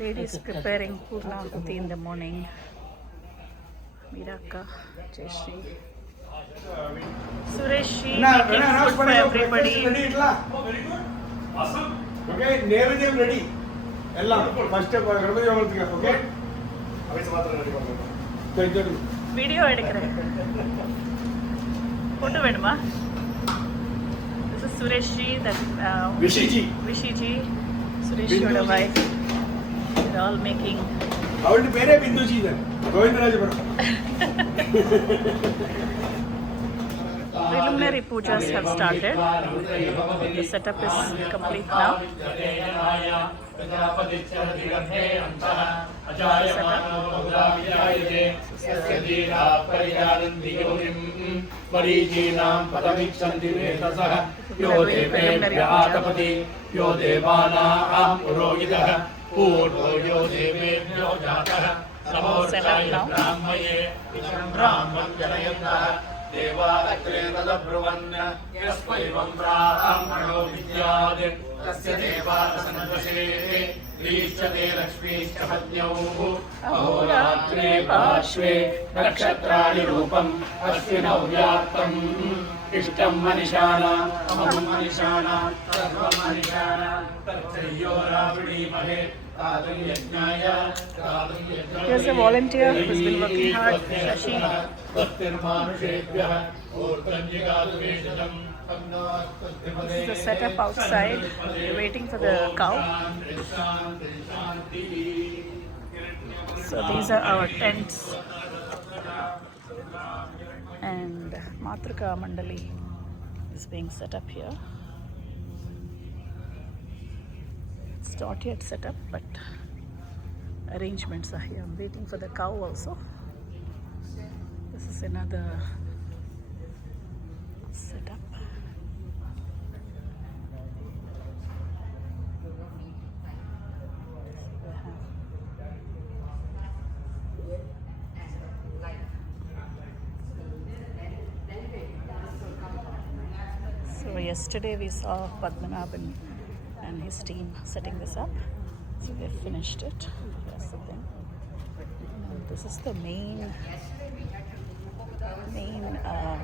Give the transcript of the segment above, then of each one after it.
Ladies preparing Purnahuti in the morning. Miraka, Jayashree, Sureshi making food for everybody. Very good. Awesome. Okay, name ready. First step, okay? Video edikare. Photo veduma. This is Sureshi, that Vishiji. Sureshi yoda wife. They're all making. ಅವಳ ಬೇರೆ ಬಿಂದುಜಿ ಇದೆ ಗೋವಿಂದರಾಜಪುರ. Preliminary pujas have started. The setup is complete now. पूर्वो यो देवेभ्यो जातः नमो ब्राह्मये ब्राह्मं जनयन्तः देवा अग्रे तदब्रुवन् यस्मैवं ब्राह्मणो विद्यात् तस्य देवासन्वशे ह्रीश्चते लक्ष्मीश्च पत्न्यौः अहोरात्रे पार्श्वे नक्षत्राणि रूपम् अश्विनौ व्याप्तम् इष्टं मनिषाणा अहं मनिषाणा सर्वं मनिषाणा तच्छ्रेयो रावणीमहे तादं यज्ञाय Here's a volunteer who's been working hard, Shashi. तत्तिर्मानुषेभ्यः ऊर्ध्वन्यगातुवेशजम् This is the setup outside. We're waiting for the cow. So these are our tents. And Matrika Mandali is being set up here. It's not yet set up, but arrangements are here. I'm waiting for the cow also. This is another setup. So yesterday we saw Padmanabhan and his team setting this up. So they finished it. Here's the thing. And this is the main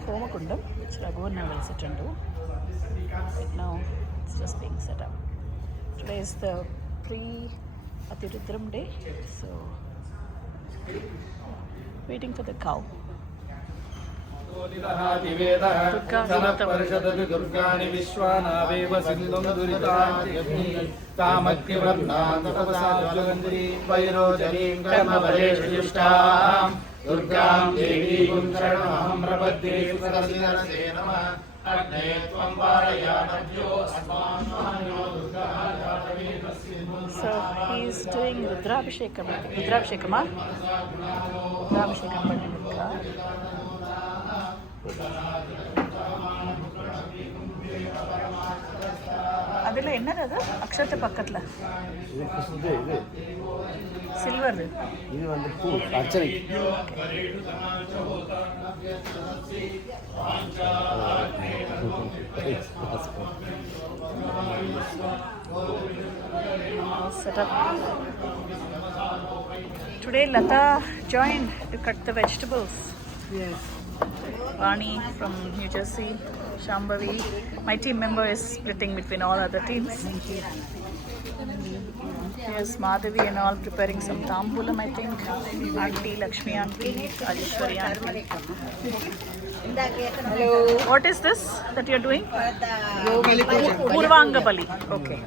Homakundam, which Raghuvanna will sit and do. Right now it's just being set up. Today is the pre-Atirudram day. So waiting for the cow. दुर्गानि विश्वानावेव सिन्धुं दुरितान्यग्नि तामग्निवर्णान्तपसाज्वलन्ति वैरोचनीं कर्मफलेषु जुष्टां दुर्गां देवीं शरणमहं प्रपद्ये सुरसिरसे नमः अग्ने त्वं पारयानभ्यो अस्मान्मान्यो Durga जातवेदस्मिन्. So he is doing Rudrabhishekam. Rudrabhishekam Pandita. அதில் என்னது அது அக்ஷரத்து பக்கத்தில் silver இது வந்து பூ அர்ச்சனை. Set up. Today Lata joined to cut the vegetables. Yes. Vani from New Jersey, Shambhavi. My team member is splitting between all other teams. Here's Madhavi and all preparing some tambulam, I think. Auntie, Lakshmi auntie, Ajeshwari auntie. Hello. What is this that you're doing? Bali Puja. Purvanga Bali. Okay.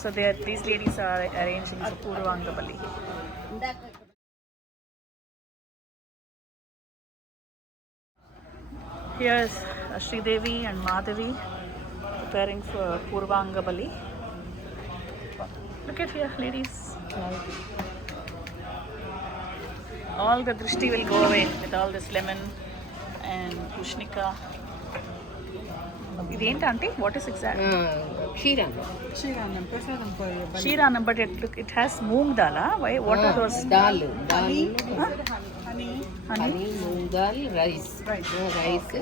So these ladies are arranging for Purvanga Bali. Here's Sridevi and Madhavi preparing for Purvanga Bali. Look at here, ladies. All the drishti will go away with all this lemon and pushnika. Ident auntie? What is exact? Kshiranam, prasadam for Bali. Kshiranam, but it has moong dal. Why? What are those? Dal. Honey. Honey, moong dal, rice. Right. Rice.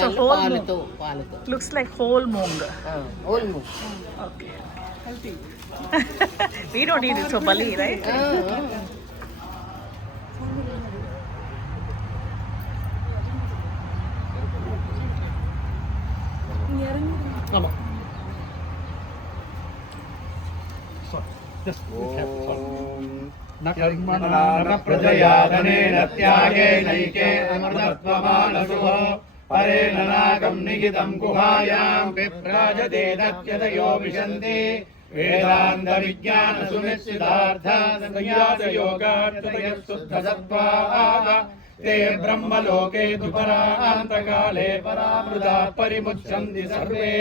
So whole పాలతో looks like whole moong. whole moong. Okay. Healthy. We don't eat it for Bali, right? प्रजयादनेन त्यागेनैके अमृतत्वमानसुः परेण नागं निहितं गुहायां विभ्राजते दत्यतयो विशन्ति वेदान्तविज्ञानसुनिश्चितार्थसंयातयोगार्थतयः शुद्धसत्त्वाः ते ब्रह्मलोके तु परान्तकाले परामृतात् परिमुच्यन्ति सर्वे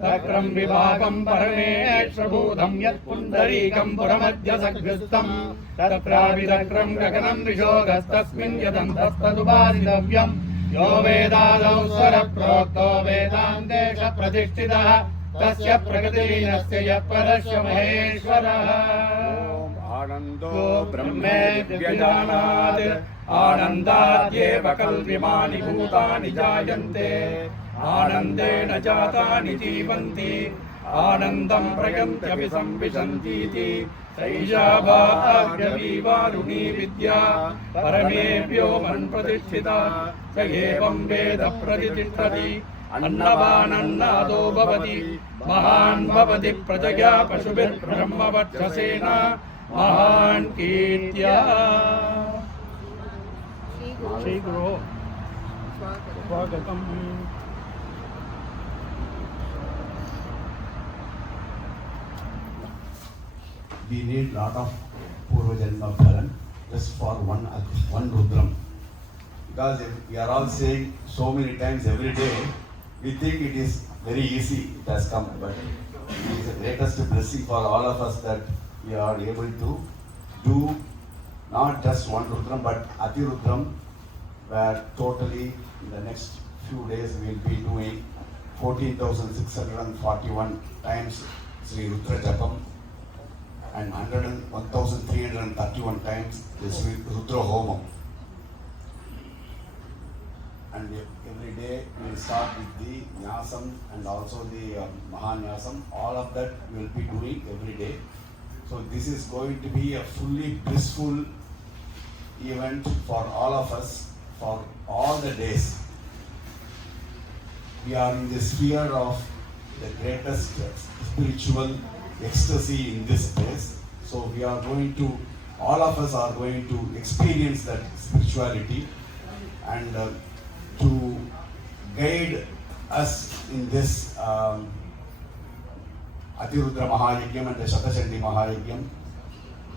तक्रं विभागं परमेश्वरभूतं यत्पुण्डरीकं पुरमध्यसग्रस्तम् तत्राविदक्रं गगनं ऋषोगस्तस्मिन् यदन्तस्तदुपासितव्यम् यो वेदादौ स्वरप्रोक्तो वेदान्तेश प्रतिष्ठितः तस्य प्रकृतिलीनस्य यः परस्य महेश्वरः आनन्दो ब्रह्मेऽव्यजानात् आनन्दाद्येव कल्प्यमानि भूतानि जायन्ते आनन्देन जातानि जीवन्ति आनन्दं प्रयन्त्यपि संविशन्तीति सैषा भाग्यवीवारुणी विद्या परमेभ्यो मन्प्रतिष्ठिता स एवं वेद प्रतिष्ठति अन्नवानन्नादो भवति महान् भवति प्रजया पशुभिर्ब्रह्मवर्चसेन महान् कीर्त्या श्रीगुरो स्वागतम् We need lot of Purva Janma Phalan just for one Rudram. Because we are all saying so many times every day, we think it is very easy, it has come, but it is the greatest blessing for all of us that we are able to do not just one Rudram but Ati Rudram, where totally in the next few days we will be doing 14,641 times Sri Rudra Japam and 1,331 times the Sri Rudra Homam. And every day we will start with the Nyasam and also the Mahanyasam. All of that we will be doing every day. So this is going to be a fully blissful event for all of us for all the days. We are in the sphere of the greatest spiritual ecstasy in this place. So we are going to, all of us are going to experience that spirituality and to guide us in this Atirudra Mahayajnam and the Shatashanti Mahayajnam.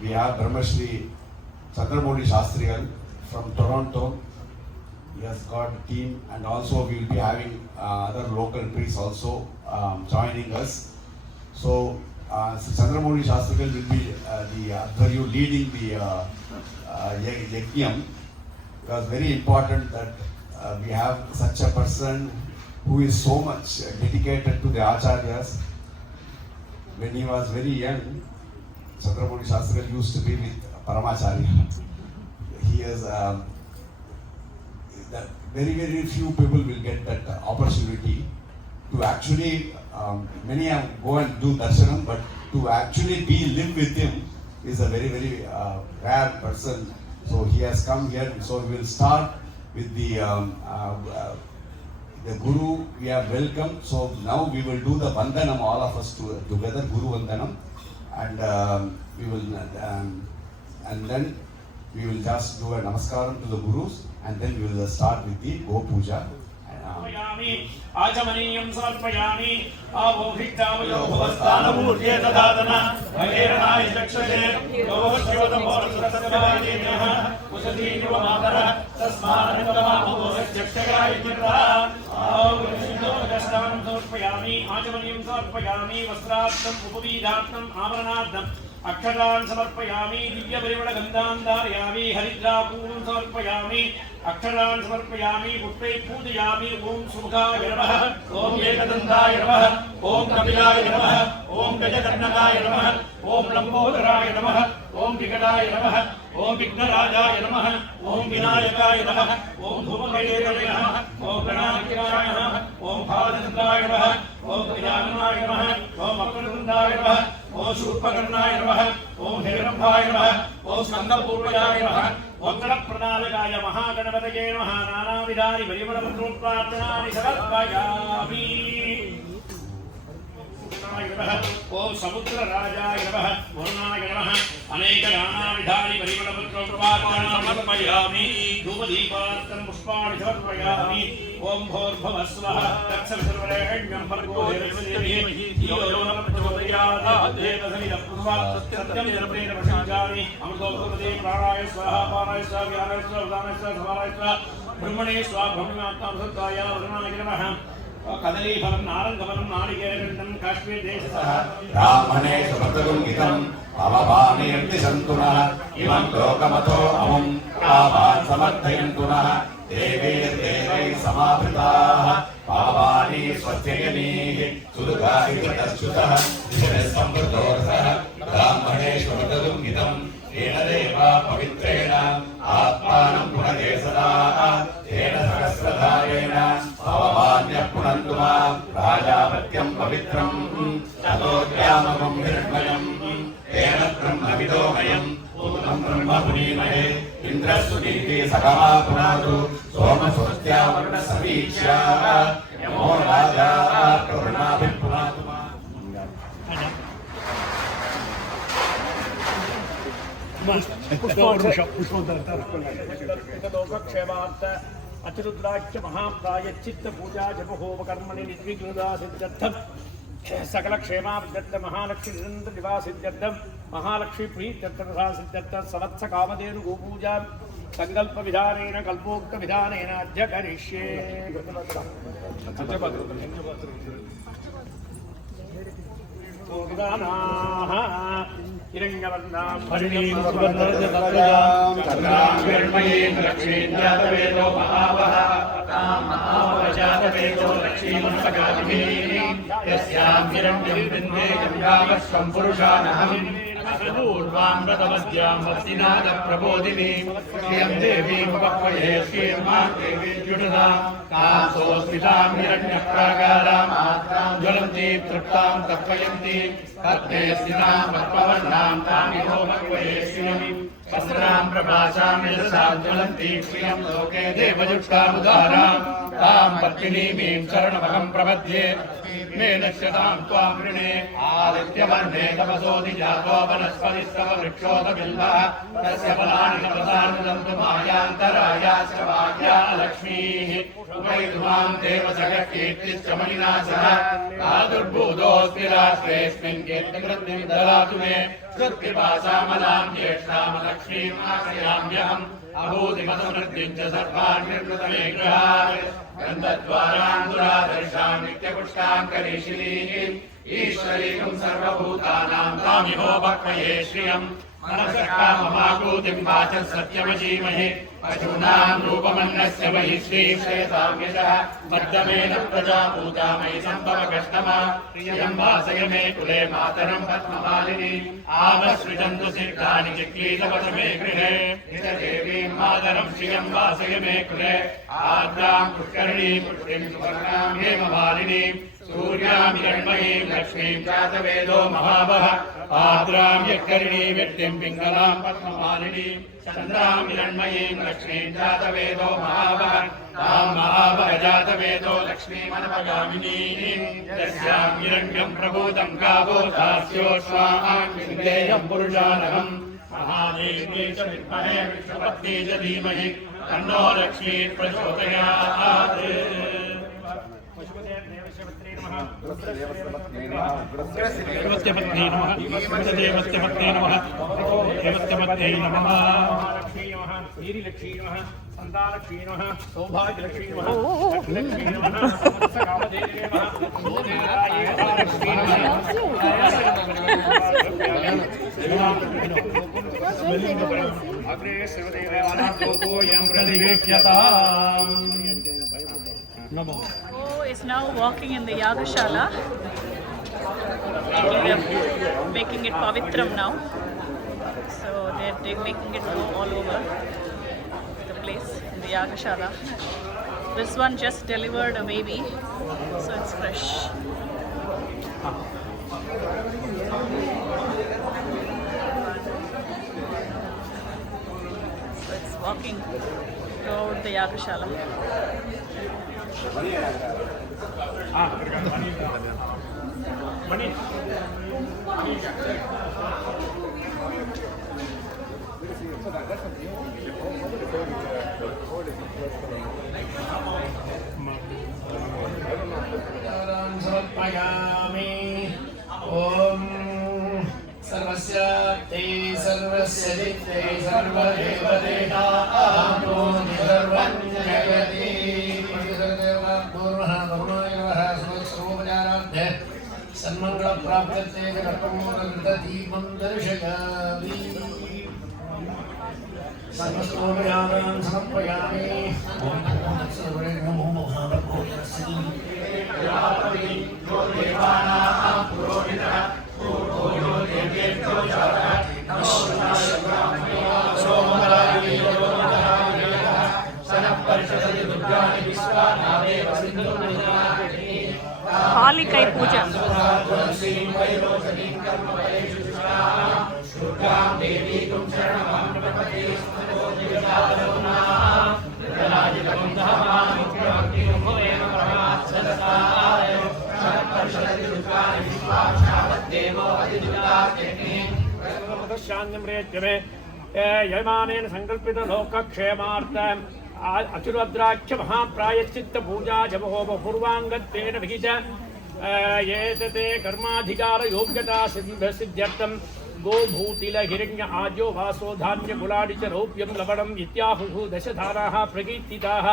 We have Brahmashri Chandramouli Shastrigal from Toronto. He has got a team, and also we will be having other local priests also joining us. So Chandramouli Shastrigal will be the Adharyu leading the Yajnam, because very important that we have such a person who is so much dedicated to the Acharyas. When he was very young, Chandramouli Shastrigal used to be with Paramacharya. He has that very few people will get that opportunity to actually many go and do darshanam, but to actually live with him is a very rare person. So he has come here. So we will start with the Guru. We are welcome. So now we will do the Vandanam, all of us together, Guru Vandanam, and we will and then we will just do a namaskaram to the Gurus, and then we will start with the Go Puja. आचमनीयं समर्पयामि आवोहितावयो भवस्तानमूर्ये ददातना महेरणाय चक्षुषे गोवश्योतमोरसुरसत्सवायेनः उषधीनिव मातरः तस्मान्नतमामोषक्षगाय चित्रा आवोहितावयो समर्पयामि आचमनीयं समर्पयामि वस्त्रार्थम् उपवीदार्थम् आवरणार्थम् अक्षरान् समर्पयामि दिव्यपरिमलगन्धान् धारयामि हरिद्रापूर्णं समर्पयामि अक्षरान् समर्पयामि पुष्पै पूजयामि ओम सुमुखाय नमः ओम एकदन्ताय नमः ओम कपिलाय नमः ओम गजकर्णकाय नमः ओम लंबोदराय नमः ओम विकटाय नमः ओम विघ्नराजाय नमः ओम विनायकाय नमः ओम धूमकेतवे नमः ओम गणाधिकाय नमः ओम भालचन्द्राय नमः ओम गजाननाय नमः ओम अग्रतुण्डाय नमः ఓం శూర్పకర్ణాయ నమః ఓం హిరణ్యాయ నమః ఓం స్కందపూర్వజాయ నమః ఓం గణప్రణాళికాయ మహాగణపతయే నమః నానావిధాని పరిమళపత్రోత్పాదనాని సమర్పయామి ఓం సముద్రరాజాయ నమః వరుణాయ నమః అనేక నానావిధాని పరిమళపత్రోత్పాదనాని సమర్పయామి ధూపదీపార్చన పుష్పాణి సమర్పయామి ఓం భోర్భువస్వః తత్సవితుర్వరేణ్యం భర్గో దేవస్య ధియో యో నః ప్రచోదయాత్ దేవసమిదః పుష్పా సత్యం నిరపేణ ప్రసాదామి అమృతో భవతి ప్రాణాయ స్వాహా పానాయ స్వాహా వ్యానాయ స్వాహా ఉదానాయ స్వాహా సమానాయ స్వాహా బ్రహ్మణే స్వాహా బ్రహ్మణాత్మా సత్తాయ వరుణాయ నమః కదలీఫలం నారంగఫలం నాళికేరగంధం కాశ్మీర్ దేశతః బ్రాహ్మణే సుభృతగుంగితం అవభామయంతి సంతునః ఇమం లోకమతో అముం కామాన్ సమర్థయంతునః దేవైర్దేవైః సమావృతాః పావాని స్వస్త్యయనీః సుదుగాహితశ్చుతః దిశరः సంవృతోరసః బ్రాహ్మణే సుభృతగుంగితం ఏన దేవా పవిత్రేణ ఆత్మానం పునదే సదా తేన సహస్రధారేణ భవమాన్యః పునంతు మాం రాజాపత్యం పవిత్రం తతోద్యామకం హిరణ్మయం తేన బ్రహ్మవిదోమయం పూర్ణం బ్రహ్మ పునీమహే ఇంద్రస్తునీతి సగమా పునాదు సోమస్వస్త్యావరుణ సమీక్ష యమో రాజా కరుణాభిః పునాతు మాం. లోకక్షేమార్థ అతిరుద్రాక్ష మహాప్రాయశ్చిత్త పూజా జపహోమకర్మణి నిర్విఘ్నదా సిద్ధ్యర్థం సకల క్షేమార్థ మహాలక్ష్మి నిరంతర నివాసిద్ధ్యర్థం మహాలక్ష్మి ప్రీత్యర్థ సిద్ధ్యర్థ సమత్స కామధేను గోపూజా సంకల్ప విధానేన కల్పోక్త విధానేన అద్య కరిష్యే. హిరణ్యవర్ణాం భరణీం సువర్ణరజతత్వజాం చంద్రాం హిరణ్మయీం లక్ష్మీం జాతవేదో మహావహ తాం మహావజాతవేదో లక్ష్మీం సగాదిమీం యస్యాం హిరణ్యం బిందే గంగావస్వం పురుషానహం పూర్వామృతమస్యాం భక్తినాద ప్రబోధినీం శ్రియం దేవీం వక్వయే శ్రీర్మాం దేవీర్యుడుదాం తాం సోస్మితాం హిరణ్యప్రాకారాం ఆత్రాం జ్వలంతీం తృప్తాం తత్వయంతీం పద్మే స్థితాం పద్మవర్ణాం తామిహో వక్వయే శ్రియం వస్త్రాం ప్రభాసాం యశసాం జ్వలంతీం శ్రియం లోకే దేవయుక్తాముదారాం తాం పద్మినీమీం శరణమహం ప్రపద్యే మే నశ్యతాం త్వాం వృణే ఆదిత్యవర్ణే తపసోది జాతో వనస్పతిస్తవ వృక్షోత బిల్వః తస్య ఫలాని తపసానుదంతు మాయాంతరాయాశ్చ వాక్యా లక్ష్మీః ఉపైతుమాం దేవసగ కీర్తిశ్చ మణినా సహ ప్రాదుర్భూతోऽస్మి రాష్ట్రేऽస్మిన్ కీర్తివృద్ధిం దదాతు మే శ్రుత్పిపాసామలాం జ్యేష్ఠాం లక్ష్మీం ఆశ్రయామ్యహం అభూతిమతమృద్ధిం చ సర్వాన్ నిర్వృతమే గృహాత్ గంధద్వారాన్ దురాదర్శాం నిత్యపుష్టాం కరీశిలీం ఈశ్వరీకం సర్వభూతానాం తామిహో భక్మయే శ్రియం మనసః కామమాకూతిం వాచः సత్యమజీమహే పశూనాం రూపమన్నస్య మహి శ్రీం శ్రేతామ్యశః మద్దమేన ప్రజాపూతా మయి సంభవ కష్టమా ప్రియం వాసయ మే కులే మాతరం పద్మమాలిని ఆమశ్రితంతు సిద్ధాని చిక్లీతవశ మే గృహే నిజదేవీం మాతరం శ్రియం వాసయ మే కులే ఆర్ద్రాం పుష్కరిణీం పుష్టిం సువర్ణాం హేమమాలినీం सूर्यां हिरण्मयीं लक्ष्मीं जातवेदो महावः आर्द्रां यत्करिणीं यत्तिं पिङ्गलां पद्ममालिनीं चन्द्रां हिरण्मयीं लक्ष्मीं जातवेदो महावः तां महावः जातवेदो लक्ष्मीमनपगामिनीं यस्यां हिरण्यं प्रभूतं गावो दास्योऽश्वां विन्देयं पुरुषानहं महादेवी च विद्महे विष्णुपत्नी च धीमहि तन्नो लक्ष्मी प्रचोदयात्. देवत्यपत्न्यै नमः देवत्यपत्न्यै नमः देवत्यपत्न्यै नमः लक्ष्मी नमः वीरलक्ष्मी नमः संतालक्ष्मी नमः सौभाग्यलक्ष्मी नमः लक्ष्मी नमः कामदेवी नमः गोदेवायै लक्ष्मी नमः अग्रे सर्वदेवानां यं प्रतिवेक्ष्यताम्. Is now walking in the Yagashala. Making it Pavitram now. So they're making it go all over the place in the Yagashala. This one just delivered a baby, so it's fresh. walking throughout the Yagashala. समर्पयामि ओम सर्वस्य ते सर्वस्य चित्ते सर्वदेवदेता आमो सर्वं जगति सर्वदेवता पूर्वः भगवानः सर्वोपचारार्थे सन्मङ्गलप्राप्त्यते कर्तुं दर्शयामि सर्वस्तोमयानां समर्पयामि ओम सर्वे नमो महाभगवते Halikai Puja. यजमानेन संकल्पित लोकक्षेमार्थम् अचुरद्राक्ष महाप्रायश्चित्त पूजा जपहोम पूर्वांगत्वेन विहित एतते कर्माधिकार योग्यता सिद्ध्यर्थं गोभूतिल हिरण्य आजो वासो धान्य कुलाडि च रौप्यं लवणम् इत्याहुः दशधाराः प्रकीर्तिताः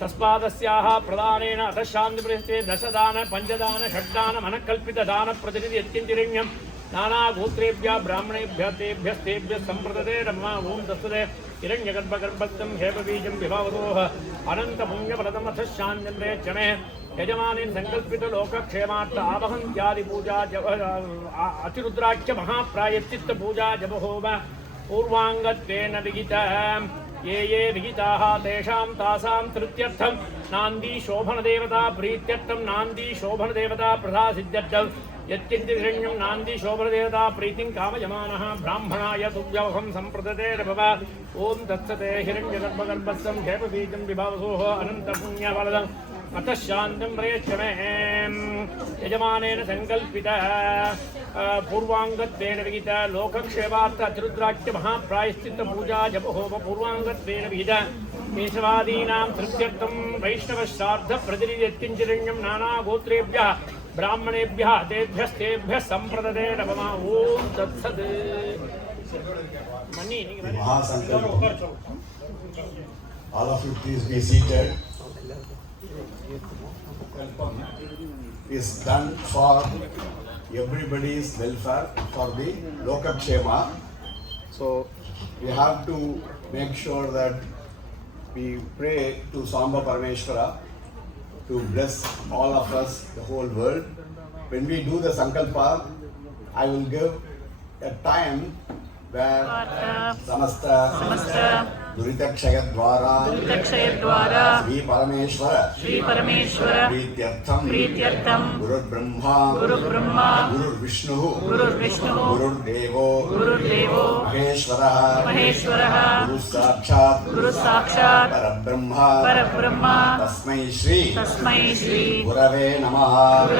तस्मादस्याः प्रदानेन अतशान्तिप्रस्ते दशदान पञ्चदान षड्दान मनकल्पितदान प्रतिनिधि यत्किञ्चिरण्यं नाना गोत्रेभ्यः ब्राह्मणेभ्यः तेभ्यस्तेभ्यः सम्प्रदते रमा ओम तत्सदे हिरण्यगर्भगर्भस्थं हेमबीजं विभावतोः अनन्तपुण्यप्रदमथ शान्तिम्रे च मे यजमानेन संकल्पित लोकक्षेमार्थ आवहन्त्यादि पूजा अतिरुद्राक्ष महाप्रायश्चित्त पूजा जपहोम पूर्वांगत्वेन विहितः ये विहिताः तेषां तासां तृतीयर्थं नान्दी शोभनदेवता प्रीत्यर्थं नान्दी शोभनदेवता प्रसासिद्ध्यर्थं यत्किञ्चिदृण्यं नान्दी शोभनदेवता प्रीतिं कामयमानः ब्राह्मणाय तुभ्यवहं सम्प्रदते रभव ओम तत्सते हिरण्यगर्भगर्भस्थं हेमबीजं विभावसोः अनन्तपुण्यफलदम् अतः शान्तिं प्रयच्छ मे यजमानेन संकल्पितः पूर्वांगत्वेन विहित लोकक्षेमार्थ अतिरुद्राक्ष महाप्रायश्चित्त पूजा जपहोम पूर्वांगत्वेन विहित मेषवादीनां तृप्त्यर्थं वैष्णवश्राद्ध प्रतिनिधियत्किञ्चिरण्यं नाना गोत्रेभ्यः ब्राह्मणेभ्यः तेभ्यस्तेभ्यः सम्प्रदते नमः ओम तत्सत् Mahasankalpam. All of you please be seated. Is done for everybody's welfare, for the Lokakshema. So we have to make sure that we pray to Samba Parameshwara to bless all of us, the whole world. When we do the Sankalpa, I will give a time where Samasta Duritakshayadvara Sri Parameshwara Prityartham Guru Brahma Guru Vishnu Guru Devo Maheshwara Guru Sakshat Parabrahma Tasmai Shri Gurave Namaha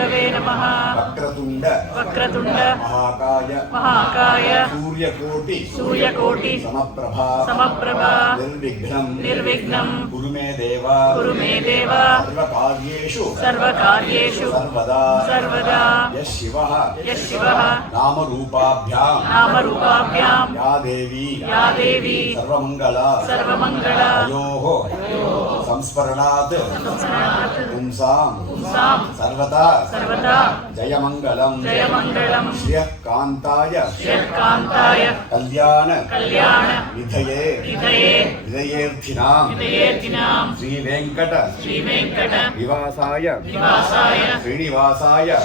Vakratunda Mahakaya Surya Koti Samaprabha Nirvignam Gurume Deva Sarvakaryeshu Sarvada Yashivaha Namarupabhyam Ya Devi Sarvamangala Ayoho Samsparanat Pumsam Sarvata Jayamangalam Shriyah Kantaya Kalyana Vidayerthinam Sri Venkata Vivasaya Srinivasaya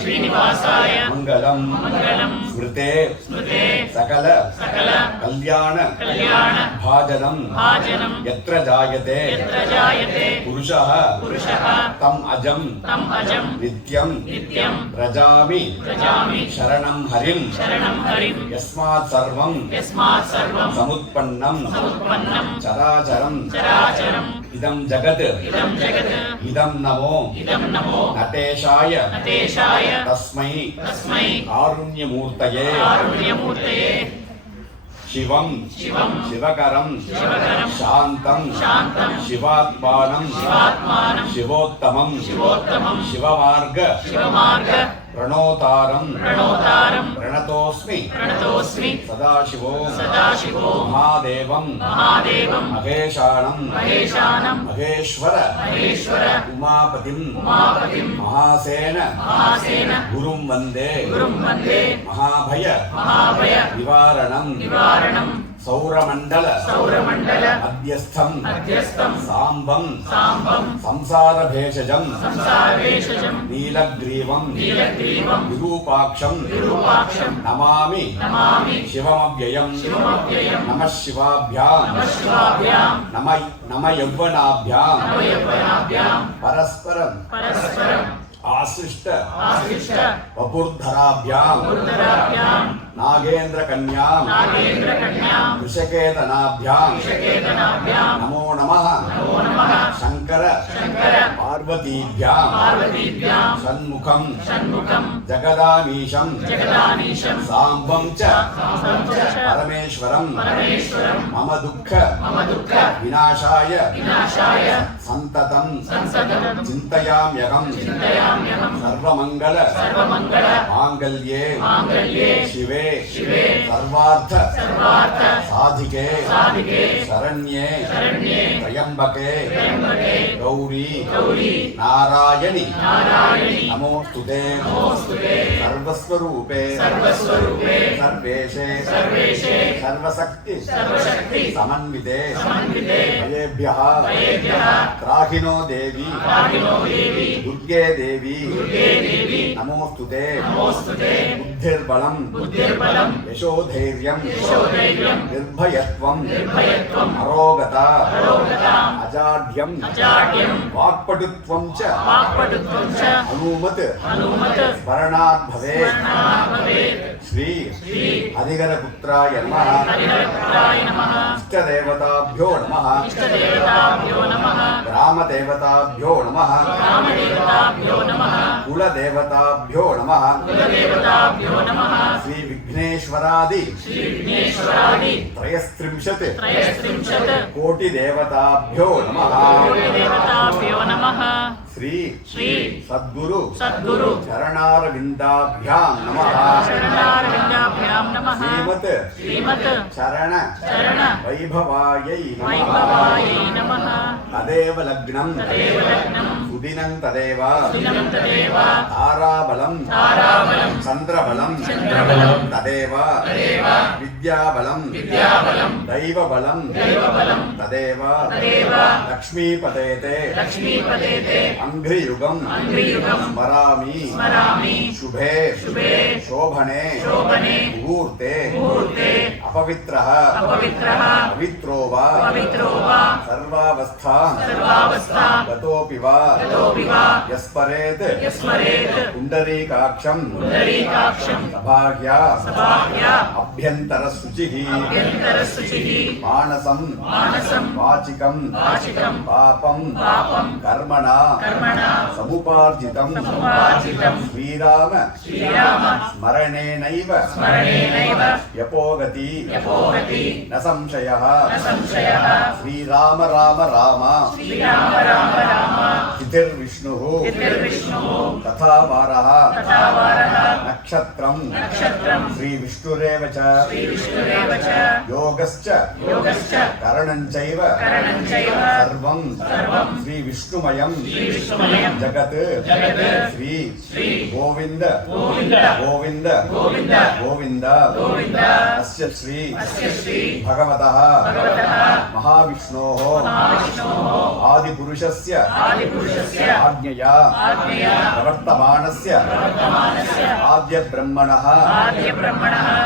Mangalam Smrite Sakala Kalyana Bhajanam Yatra Jayate Purushaha Tam Ajam Nityam Rajami Sharanam Harim Yasmat Sarvam Samutpannam చరాచరం చరాచరం ఇదం జగత్ ఇదం జగత్ ఇదం నమో నటేశాయ తస్మై కారుణ్యమూర్తయే శివం శివకరం శాంతం శివాత్మానం శివోత్తమం శివమార్గ ప్రణోతారం ప్రణతోస్మి సదాశివో మహాదేవం మహేశానం మహేశ్వర ఉమాపతిం మహాసేన గురుం వందే మహాభయ నివారణం సౌరమండల మధ్యస్థం సాంబం సంసార భేషజం నీలగ్రీవం విరూపాక్షం నమామి శివమవ్యయం నమః శివాభ్యాం నమ యౌవనాభ్యాం పరస్పరం ఆశ్లిష్ట వపుర్ధరాభ్యాం నాగేంద్ర కన్యాం వృషకేతనాభ్యాం నమో నమః శంకర పార్వతీభ్యాం షణ్ముఖం జగదామీశం సాంబం చ పరమేశ్వరం మమ దుఃఖ వినాశాయ సంతతం చింతయామ్యహం సర్వమంగళ మాంగళ్యే శివే సర్వార్థ సాధికే శరణ్యే త్రయంబకే గౌరీ నారాయణి నమోస్తుతే సర్వస్వరూపే సర్వేశే సర్వశక్తి సమన్వితే భయేభ్యః త్రాహినో దేవి దుర్గే దేవి నమోస్తుతే బుద్ధిర్బలం యశోధైర్యం నిర్భయత్వం అరోగత అజాడ్యం వాక్పటుత్వం చ అనుమత్ స్మరణాత్ భవేత్ శ్రీ హరిహరపుత్రాయ నమః ఇష్టదేవతాభ్యో నమః గ్రామదేవతాభ్యో నమః కులదేవతాభ్యో నమః శ్రీ విఘ్నేశ్వరాది త్రయస్త్రింశత్ కోటి దేవతాభ్యో నమః శ్రీ సద్గురు చరణారవిందాభ్యాం నమః శ్రీమత్ చరణ వైభవాయై నమః తదేవ లగ్నం సుదినం తదేవ తారాబలం చంద్రబలం తదేవ విద్యాబలం దైవబలం తదేవ లక్ష్మీపతేతే అంఘ్రియుగం స్మరామి శుభే శోభనే ముహూర్తే అపవిత్రః పవిత్రో వా సర్వావస్థాన్ గతోపి వా యస్మరేత్ పుండరీకాక్షం సభాగ్యా అభ్యంతర శుచిః మానసం వాచికం పాపం కర్మణా సముపార్జితం శ్రీరామ స్మరణేనైవ యపోగతి న సంశయః శ్రీరామ రామ రామ తిథిర్విష్ణుః తథా వారః నక్షత్రం శ్రీ విష్ణురేవ చ యోగశ్చ కరణం చైవ సర్వం శ్రీ విష్ణుమయం జగత్ శ్రీ గోవింద గోవింద గోవింద అస్య శ్రీ భగవతః మహావిష్ణోః ఆదిపురుషస్య ఆజ్ఞయా ప్రవర్తమానస్య ఆద్య బ్రహ్మణః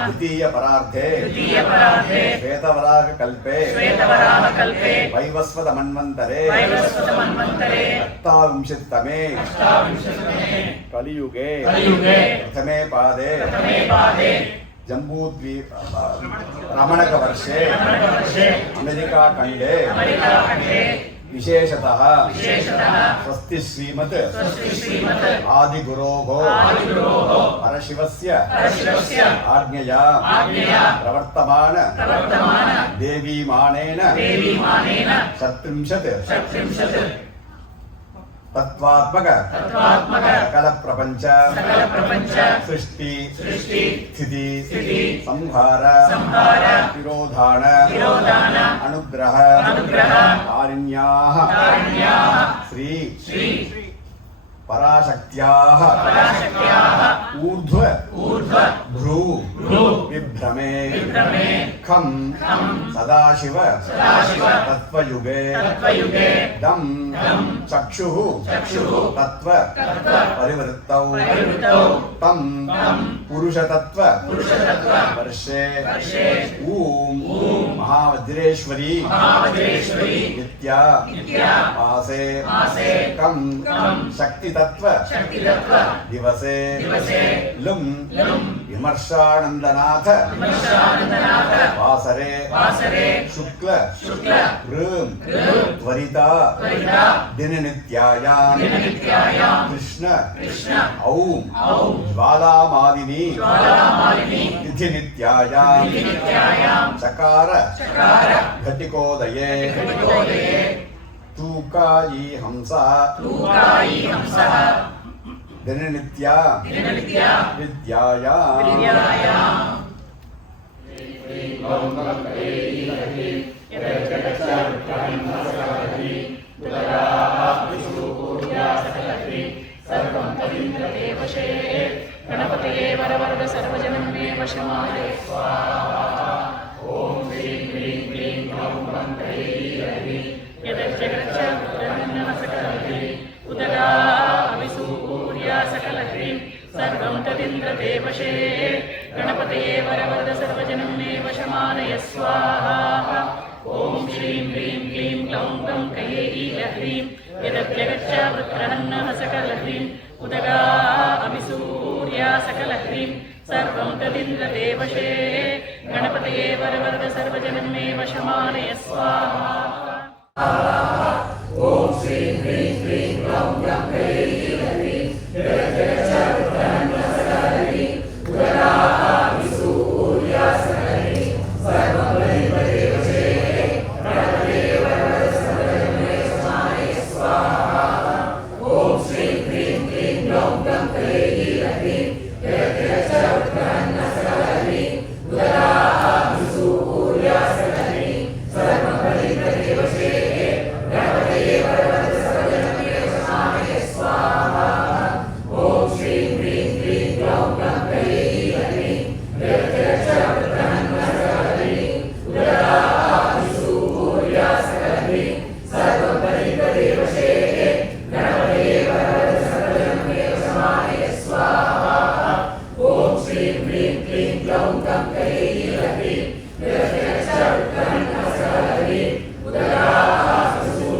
ద్వితీయ పరార్థే శ్వేతవరాహ కల్పే వైవస్వత మన్వంతరే అష్టావింశతితమే కలియుగే ప్రథమే పాదే जम्बूद्वीप रमणकवर्षे अमेरिकाखण्डे विशेषतः स्वस्ति श्रीमत् आदिगुरोः परशिवस्य आज्ञया प्रवर्तमान देवीमानेन षट्त्रिंशत् तत्वात्मक सकल प्रपंच सृष्टि स्थिति संहार तिरोधान अनुग्रह कारुण्याः श्री पराशक्त्याः ऊर्ध्व भ्रू विभ्रमे खं सदाशिव तत्त्वयुगे दं चक्षुः तत्त्व परिवृत्तौ तं पुरुषतत्त्व वर्षे ॐ महावज्रेश्वरी नित्या आसे कं शक्ति तत्व दिवसे लुम विमर्शानंदनाथ वासरे शुक्ल ऋम त्वरिता दिन नित्यायाम कृष्ण औम ज्वालामालिनी तिथि नित्यायाम चकार घटिकोदये तूकायी हंसः दिननित्या विद्यायाम् गणपतये वरवरद सर्वजनं मे वशमानये ॐ श्रीं ह्रीं क्लीं ग्लौं गं कैरवी यदज्जगच्छ उदगा अविसूर्या सकलह्रीं सर्वं तदिन्द्रदेवशे गणपतये वरवरद सर्वजनं मे वशमानय स्वाहा ॐ श्रीं ह्रीं क्लीं ग्लौं गं कैरवीं यदज्जगच्छ वृत्रहन्नः सकलह्रीं उदगा अविसूर्या सकलह्रीं सर्वं तदिन्द्रदेवशे गणपतये वरवरद सर्वजनं मे वशमानय स्वाहा ॐ श्रीं ह्रीं क्लीं ग्लौं गं कैरवीं यदज्जगच्छ वृत्रहन्नः सकलह्रीं उदगा अविसूर्या सकलह्रीं सर्वं तदिन्द्रदेवशे गणपतये वरवरद सर्वजनं मे वशमानय स्वाहा ॐ श्रीं ह्रीं क्लीं ग्लौं गं कैरवीं यदज्जगच्छ वृत्रहन्नः सकलह्रीं उदगा अविसूर्या सकलह्रीं सर्वं तदिन्द्रदेवशे गणपतये वरवरद सर्वजनं मे वशमानय स्वाहा ॐ श्रीं ह्रीं क्लीं ग्लौं गं कैरवीं यदज्जगच्छ वृत्रहन्नः सकलह्रीं उदगा अविसूर्या सकलह्रीं सर्वं तदिन्द्रदेवशे गणपतये वरवरद सर्वजनं मे वशमानय स्वाहा ॐ श्रीं ह्रीं क्लीं ग्लौं गं कैरवीं यदज्जगच्छ वृत्रहन्नः सकलह्रीं उदगा अविसूर्या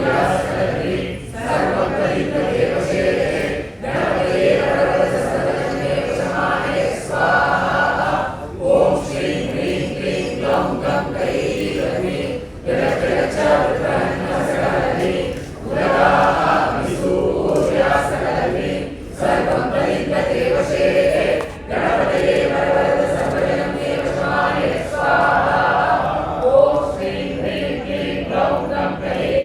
सकलह्रीं सर्वं तदिन्द्रदेवशे गणपतये वरवरद सर्वजनं मे वशमानय स्वाहा ॐ श्रीं ह्रीं क्लीं ग्लौं गं कैरवीं यदज्जगच्छ वृत्रहन्नः सकलह्रीं उदगा अविसूर्या सकलह्रीं सर्वं तदिन्द्रदेवशे गणपतये वरवरद सर्वजनं मे वशमानय स्वाहा ॐ श्रीं ह्रीं क्लीं ग्लौं गं कैरवीं